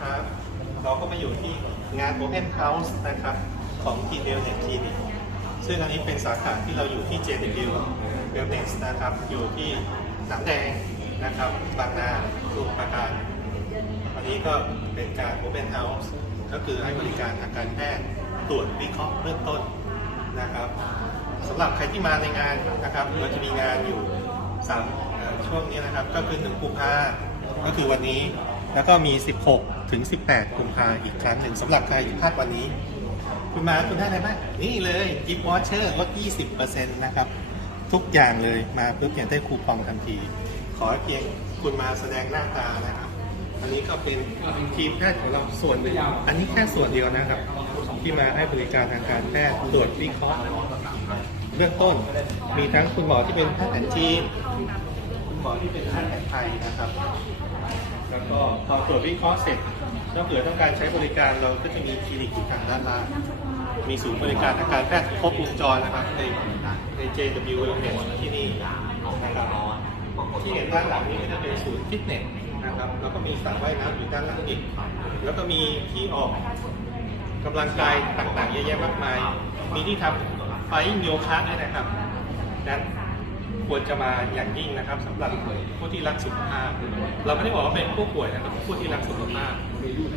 ครับ เราก็มาอยู่ที่งาน Open House นะครับ ของ t d l Net Clinic ซึ่งอันนี้เป็นสาขาที่เราอยู่ที่ JW Wellness นะครับ อยู่ที่หนามแดงนะครับ บางนาสมุทรปราการวันนี้ก็เป็นการ Open House ก็คือให้บริการทางการแพทย์ตรวจวิเคราะห์เบื้องต้นนะครับสำหรับใครที่มาในงานนะครับเราจะมีงานอยู่สามเอ่อช่วงนี้นะครับ ก็คือ1กุมภาก็คือวันนี้ แล้วก็มี 16 ถึง 18 กุมภาอีกครั้งหนึ่งสำหรับใครที่พลาดวันนี้ คุณมาคุณได้อะไรบ้างนี่เลยกิฟต์วอเชอร์ลด 20%นะครับ ทุกอย่างเลยมาเพื่อเปลี่ยนได้คูปองทันที ขอเพียงคุณมาแสดงหน้าตานะครับ อันนี้ก็เป็นทีมแพทย์ของเราส่วนหนึ่งอันนี้แค่ส่วนเดียวนะครับ ที่มาให้บริการทางการแพทย์ตรวจวิเคราะห์เบื้องต้นมีทั้งคุณหมอที่เป็นแพทย์แผนจีนคุณหมอที่เป็นแพทย์แผนไทยนะครับ แล้วก็พอตรวจวิเคราะห์เสร็จถ้าเผื่อต้องการใช้บริการเราก็จะมีคลินิกอยู่ทางด้านล่าง มีศูนย์บริการทางการแพทย์ครบวงจรนะครับ ในใน JW เนี่ยที่นี่นะครับที่เห็นด้านหลังนี้ก็จะเป็นศูนย์ฟิตเนสนะครับแล้วก็มีสระว่ายน้ำอยู่ด้านหลังอีกแล้วก็มีที่ออกกำลังกายต่างๆเยอะแยะมากมาย มีที่ทำไฟโยคะด้วยนะครับนั้น ควรจะมาอย่างยิ่งนะครับสำหรับผู้ที่รักสุขภาพ เราไม่ได้บอกว่าเป็นผู้ป่วยนะครับผู้ที่รักสุขภาพ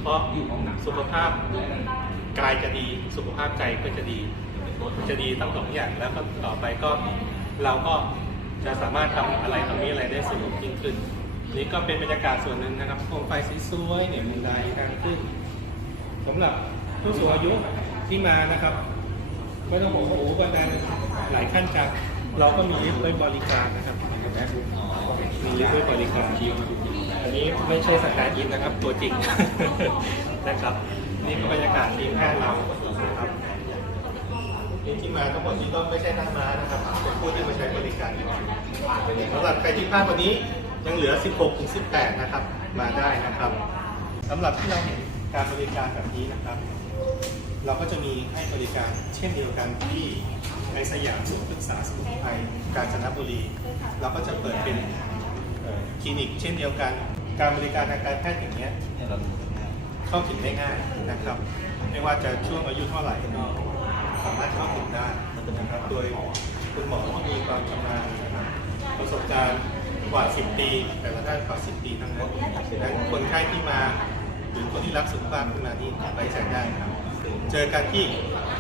เพราะสุขภาพกายจะดีสุขภาพใจก็จะดีจะดีทั้งสองอย่างแล้วก็ต่อไปก็เราก็จะสามารถทำอะไรตรงนี้อะไรได้สนุกยิ่งขึ้น นี่ก็เป็นบรรยากาศส่วนหนึ่งนะครับโคมไฟสีสวยเนี่ยบันไดทางขึ้นสำหรับผู้สูงอายุที่มานะครับ ไม่ต้องบอกว่าโอ้โหบันไดหลายขั้นจัด เราก็มีลิฟต์ไว้บริการนะครับเห็นไหมมีลิฟต์ไว้บริการอันนี้ไม่ใช่สกายยินนะครับ ตัวจริงนะครับ นี่ก็บรรยากาศทีมแพทย์เราครับที่มาทั้งหมดนี้ก็ไม่ใช่นั่งมานะครับเป็นผู้ที่มาใช้บริการสำหรับใครที่พลาดวันนี้ยังเหลือ 16ถึง18 นะครับ มาได้นะครับสำหรับที่เราเห็นการบริการแบบนี้นะครับ เราก็จะมีให้บริการเช่นเดียวกันที่ ในสยามศูนย์ปรึกษาสมุนไพรกาญจนบุรี เราก็จะเปิดเป็นคลินิกเช่นเดียวกัน การบริการทางการแพทย์อย่างเงี้ยเข้าถึงได้ง่ายนะครับ ไม่ว่าจะช่วงอายุเท่าไหร่ก็สามารถเข้าถึงได้นะครับโดยคุณหมอที่มีความชำนาญนะครับประสบการณ์กว่า 10 ปี แต่ละท่านกว่า 10 ปีทั้งนั้นดังนั้นคนไข้ที่มา หรือคนที่รักสุขภาพขึ้นมานี่ไว้ใจได้ครับ เจอกันที่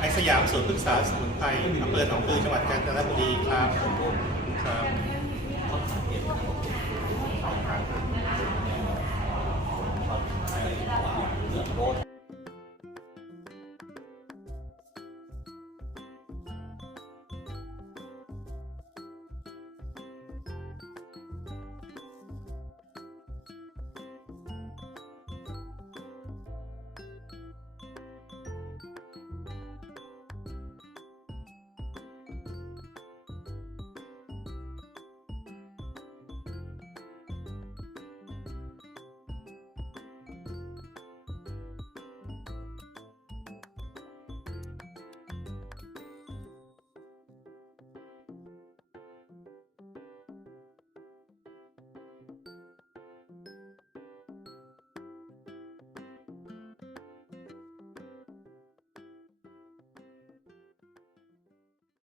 ไอสยามสูนย์รึกษาสมุนไพรอำเภอหนองคือจังหวัดกาญจนบุรีครับครับ